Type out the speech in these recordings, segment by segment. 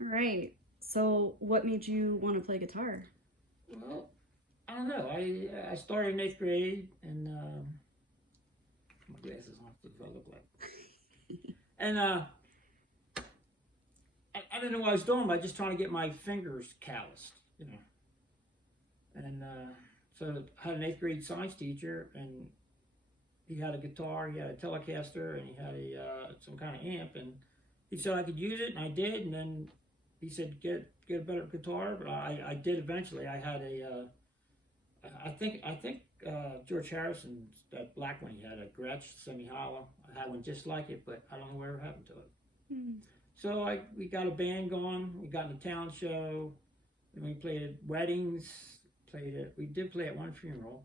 All right. So, what made you want to play guitar? Well, I don't know. I started in eighth grade, and my glasses on. That's what I look like. And I didn't know what I was doing, but I was just trying to get my fingers calloused, you know. And so I had an eighth grade science teacher, and he had a guitar, he had a Telecaster, and he had a some kind of amp, and he said I could use it, and I did, and then he said get a better guitar, but I did eventually. I had a I think George Harrison's that black one he had, a Gretsch semi hollow. I had one just like it, but I don't know whatever happened to it. Hmm. So we got a band going. We got in a town show, and we played at weddings. We did play at one funeral.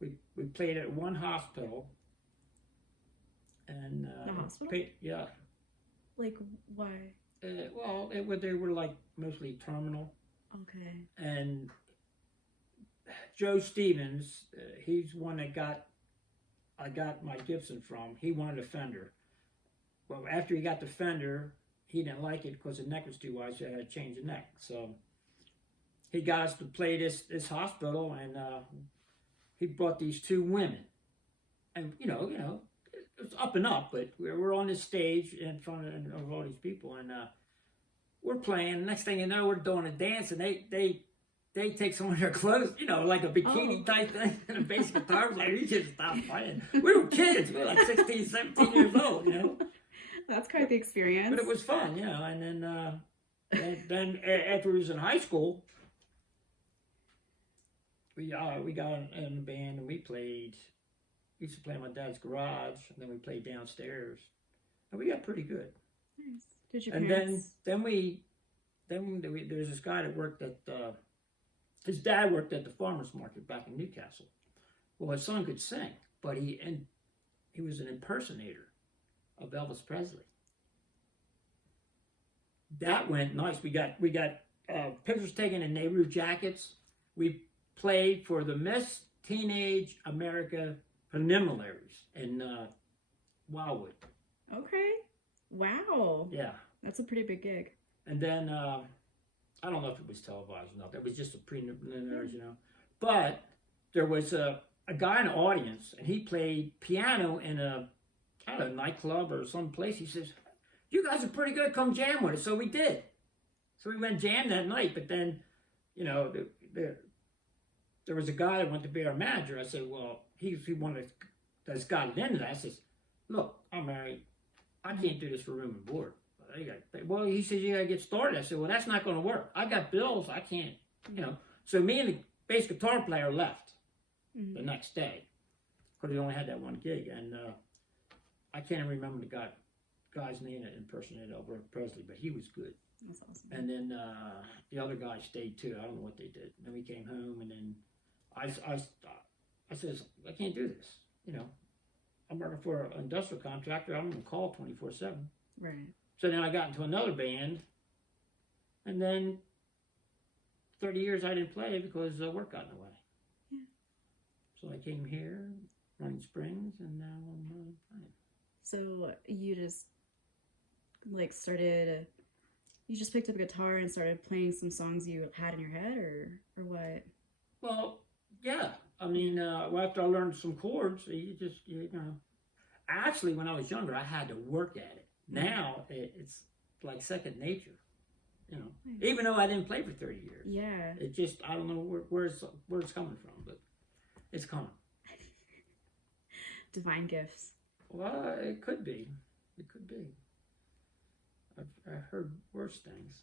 We played at one hospital. And The hospital? yeah. Like, why? Well, they were like mostly terminal. Okay. And Joe Stevens, he's one that I got my Gibson from. He wanted a Fender. Well, after he got the Fender, he didn't like it because the neck was too wide, so I had to change the neck. So he got us to play this hospital, and he brought these two women, and you know, it was up and up, but we're on this stage in front of all these people, and we're playing. Next thing you know, we're doing a dance, and they take some of their clothes, you know, like a bikini type thing, and a bass guitar. Was like, we just stopped playing. We were kids. We were like 16, 17 years old, you know. That's quite the experience. But it was fun, you know. And then after we was in high school, we got in a band and we played. We used to play in my dad's garage, and then we played downstairs, and we got pretty good. Nice. Did your And parents? then there was this guy that worked at. His dad worked at the farmers market back in Newcastle. Well, his son could sing, but he was an impersonator of Elvis Presley. That went nice. We got pictures taken in Nehru jackets. We played for the Miss Teenage America preliminaries in Wildwood. Okay. Wow. Yeah. That's a pretty big gig. And then I don't know if it was televised or not. That was just a preliminaries, you know. But there was a guy in the audience, and he played piano in a nightclub or some place. He says, "You guys are pretty good. Come jam with us." So we did. So we went jam that night. But then, you know, there was a guy that wanted to be our manager. I said, well, he wanted that's gotten into that. I says, "Look, I'm married. I can't do this for room and board." Well, he says, "You gotta get started." I said, "Well, that's not going to work. I got bills. I can't, you know." So me and the bass guitar player left the next day because we only had that one gig, and I can't even remember the guy's name that impersonated Elvis Presley, but he was good. That's awesome. And then the other guy stayed too. I don't know what they did. And then we came home, and then I says, "I can't do this. You know, I'm working for an industrial contractor. I'm on call 24/7." Right. So then I got into another band, and then 30 years I didn't play because work got in the way. Yeah. So I came here, Running Springs, and now I'm playing. So you just started. You just picked up a guitar and started playing some songs you had in your head, or what? Well, yeah. I mean, after I learned some chords, you know. Actually, when I was younger, I had to work at it. Now it's like second nature, you know. Nice. Even though I didn't play for 30 years, Yeah. it just I don't know where it's coming from, but it's coming. Divine gifts. Well, it could be. It could be. I've heard worse things.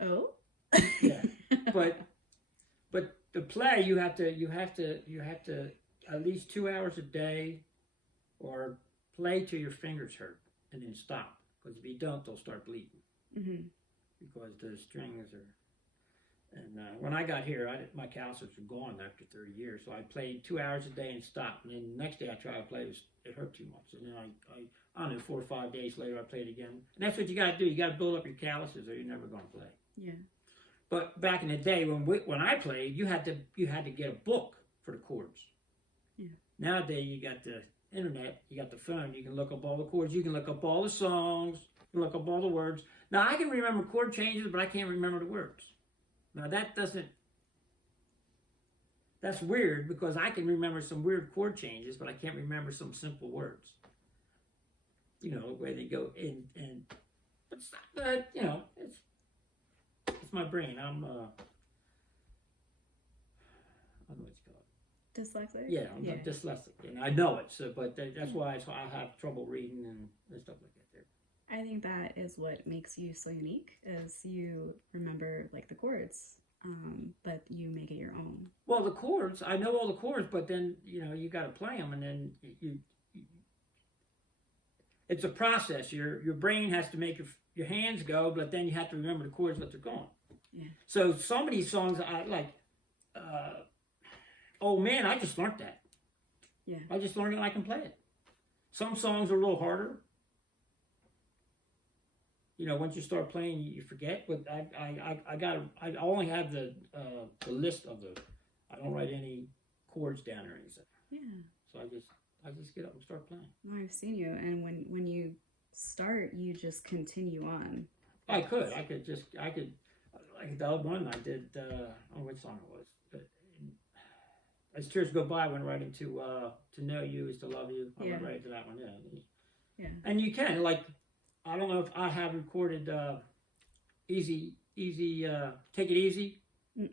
Oh. Yeah, but to play, you have to at least 2 hours a day, or play till your fingers hurt and then stop. Because if you don't, they'll start bleeding. Mm-hmm. Because the strings are. And when I got here, my calluses were gone after 30 years. So I played 2 hours a day and stopped. And then the next day I tried to play, it hurt too much. And then I don't know, 4 or 5 days later I played again. And that's what you got to do. You got to build up your calluses, or you're never going to play. Yeah. But back in the day when I played, you had to get a book for the chords. Yeah. Nowadays you got the internet, you got the phone. You can look up all the chords. You can look up all the songs. You can look up all the words. Now I can remember chord changes, but I can't remember the words. Now that doesn't. That's weird because I can remember some weird chord changes, but I can't remember some simple words. You know, where they go in and. But you know, it's my brain. I don't know what it's called. Dyslexic? Yeah, I'm dyslexic, and I know it. So, but that's why I have trouble reading and stuff like that. There. I think that is what makes you so unique, is you remember like the chords, but you make it your own. Well, the chords, I know all the chords, but then you know you got to play them, and then you. It's a process. Your brain has to make your hands go, but then you have to remember the chords what they're going. Yeah. So some of these songs I like. Oh man, I just learned that. Yeah. I just learned it and I can play it. Some songs are a little harder. You know, once you start playing, you forget. But I only have the list of the. I don't write any chords down or anything. Yeah. So I just get up and start playing. Well, I've seen you, and when you start, you just continue on. I could like the other one I did. Oh, what song it was? As tears go by, I went right into to know you is to love you. I went right into that one. Yeah. And you can like. I don't know if I have recorded easy, Take It Easy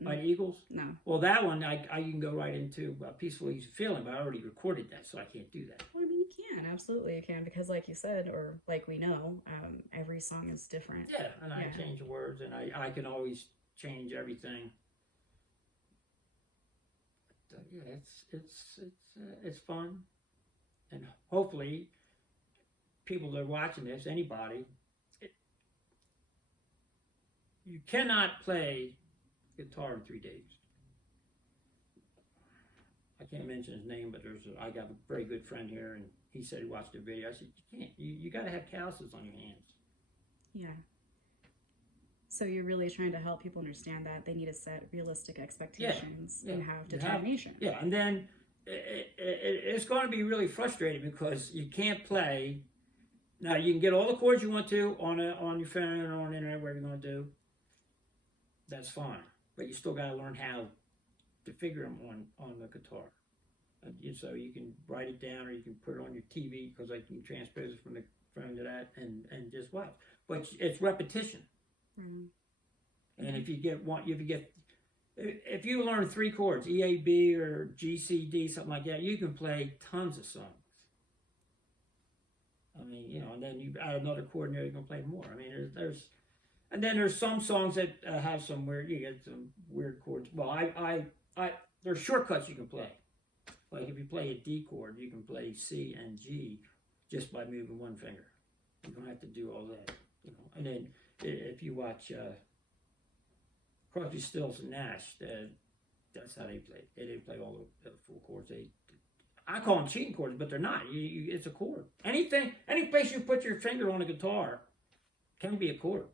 by the Eagles. No. Well, that one, I you can go right into Peaceful Easy Feeling, but I already recorded that, so I can't do that. Well, I mean, you can. Absolutely you can, because like you said, or like we know, every song is different. Yeah, and I change the words, and I can always change everything. But, yeah, it's fun, and hopefully people that are watching this, anybody, you cannot play guitar in 3 days. I can't mention his name, but I got a very good friend here, and he said he watched the video. I said, you can't. You got to have calluses on your hands. Yeah. So you're really trying to help people understand that they need to set realistic expectations and have determination. And then it's going to be really frustrating because you can't play. Now you can get all the chords you want to on your phone or on the internet, whatever you're going to do. That's fine, but you still got to learn how to figure them on the guitar. So you can write it down, or you can put it on your TV because I can transpose it from the phone to that and just watch. But it's repetition. Mm-hmm. And if you learn 3 chords, E, A, B, or G, C, D, something like that, you can play tons of songs. I mean, you know, and then you add another chord in there, you're gonna play more. I mean, there's some songs that have some weird. You get some weird chords. Well, there's shortcuts you can play. Like if you play a D chord, you can play C and G just by moving one finger. You don't have to do all that, you know. And then if you watch Crosby, Stills, and Nash, that's how they play. They didn't play all the full chords. I call them cheating chords, but they're not. It's a chord. Any place you put your finger on a guitar can be a chord.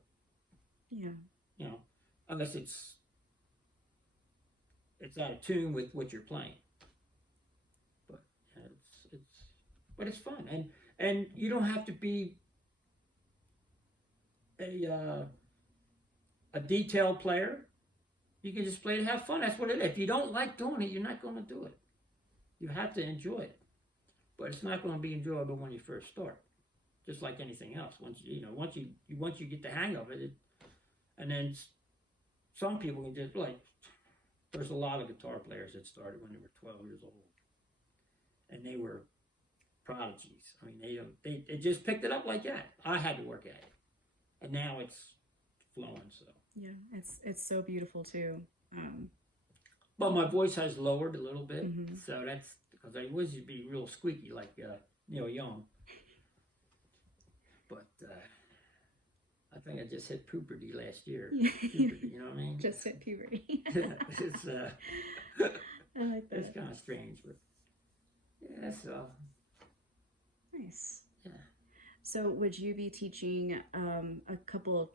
Yeah. You know, unless it's out of tune with what you're playing. But it's fun, and you don't have to be a detailed player. You can just play to have fun. That's what it is. If you don't like doing it, you're not going to do it. You have to enjoy it, but it's not going to be enjoyable when you first start. Just like anything else, once you get the hang of it, and then some people can just like. There's a lot of guitar players that started when they were 12 years old, and they were prodigies. I mean, they just picked it up like that. I had to work at it, and now it's flowing. So yeah, it's so beautiful too. But my voice has lowered a little bit, so that's because I used to be real squeaky like Neil Young. But I think I just hit puberty last year. Puberty, you know what I mean? Just hit puberty. It's I like that. It's kind of strange, but yeah, so nice. Yeah. So would you be teaching a couple of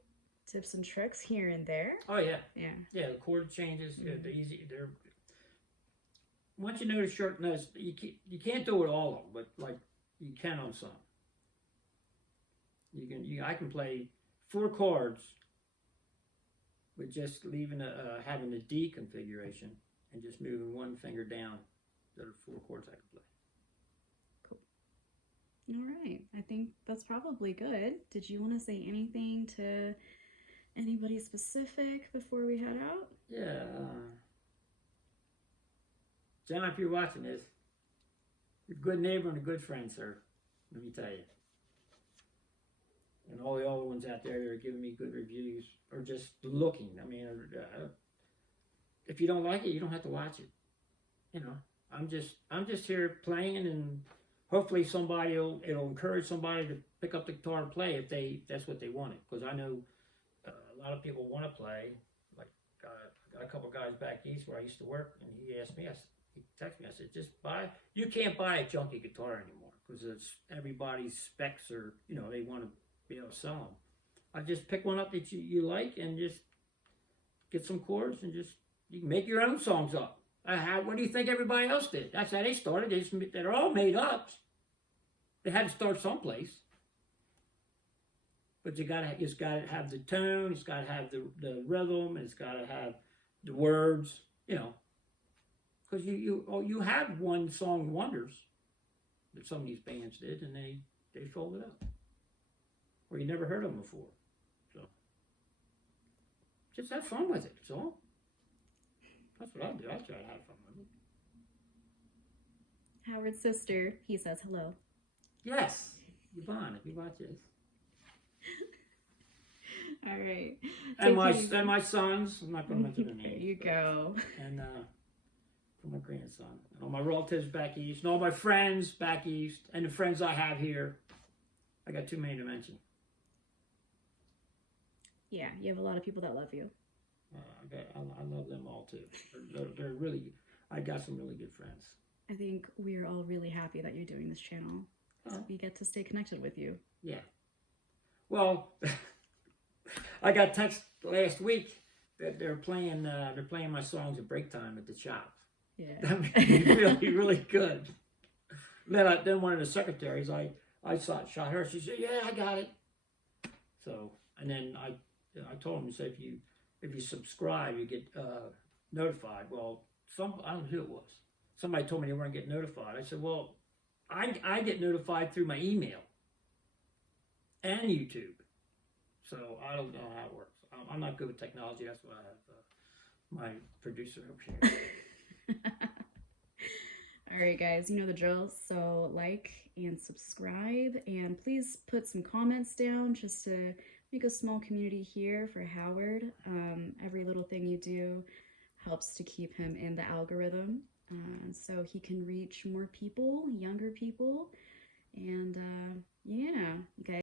tips and tricks here and there? Oh yeah. Yeah. Yeah, the chord changes, they're once you know the short notes, you can't do it all of them, but like you can on some. I can play 4 chords with just leaving having the D configuration and just moving one finger down. There are 4 chords I can play. All right. I think that's probably good. Did you want to say anything to anybody specific before we head out? Yeah. John, if you're watching this, you're a good neighbor and a good friend, sir. Let me tell you. And all the other ones out there that are giving me good reviews or just looking. I mean, if you don't like it, you don't have to watch it. You know, I'm just here playing, and hopefully it'll encourage somebody to pick up the guitar and play if that's what they wanted. Because I know a lot of people want to play. Like I got a couple guys back east where I used to work, and he asked me, he texted me, I said, you can't buy a junky guitar anymore because it's everybody's specs are, they want to be able to sell them. I just pick one up that you like and just get some chords and you can make your own songs up. What do you think everybody else did? That's how they started. They're all made up. They had to start someplace. But it's got to have the tone, it's got to have the rhythm, it's got to have the words, Because you have one song wonders that some of these bands did, and they folded up. Or you never heard of them before. So just have fun with it, that's all. That's what I do. I try to have fun with it. Howard's sister, he says hello. Yes, Yvonne, if you watch this. All right. And my sons, I'm not going to mention their names. There you go. And for my grandson. And all my relatives back east, and all my friends back east, and the friends I have here. I got too many to mention. Yeah, you have a lot of people that love you. I love them all too. They're really, I got some really good friends. I think we're all really happy that you're doing this channel. So we get to stay connected with you. Yeah. Well, I got text last week that they're playing my songs at break time at the shop. Yeah. That made me really, really good. Then one of the secretaries, I shot her. She said, "Yeah, I got it." So, and then I told him, said if you subscribe, you get notified. Well, I don't know who it was. Somebody told me they weren't getting notified. I said, well, I get notified through my email and YouTube. So I don't know how it works. I'm not good with technology. That's why I have my producer over here. All right, guys, you know the drill. So like and subscribe, and please put some comments down just to make a small community here for Howard. Every little thing you do helps to keep him in the algorithm, so he can reach more people, younger people, and yeah, you guys.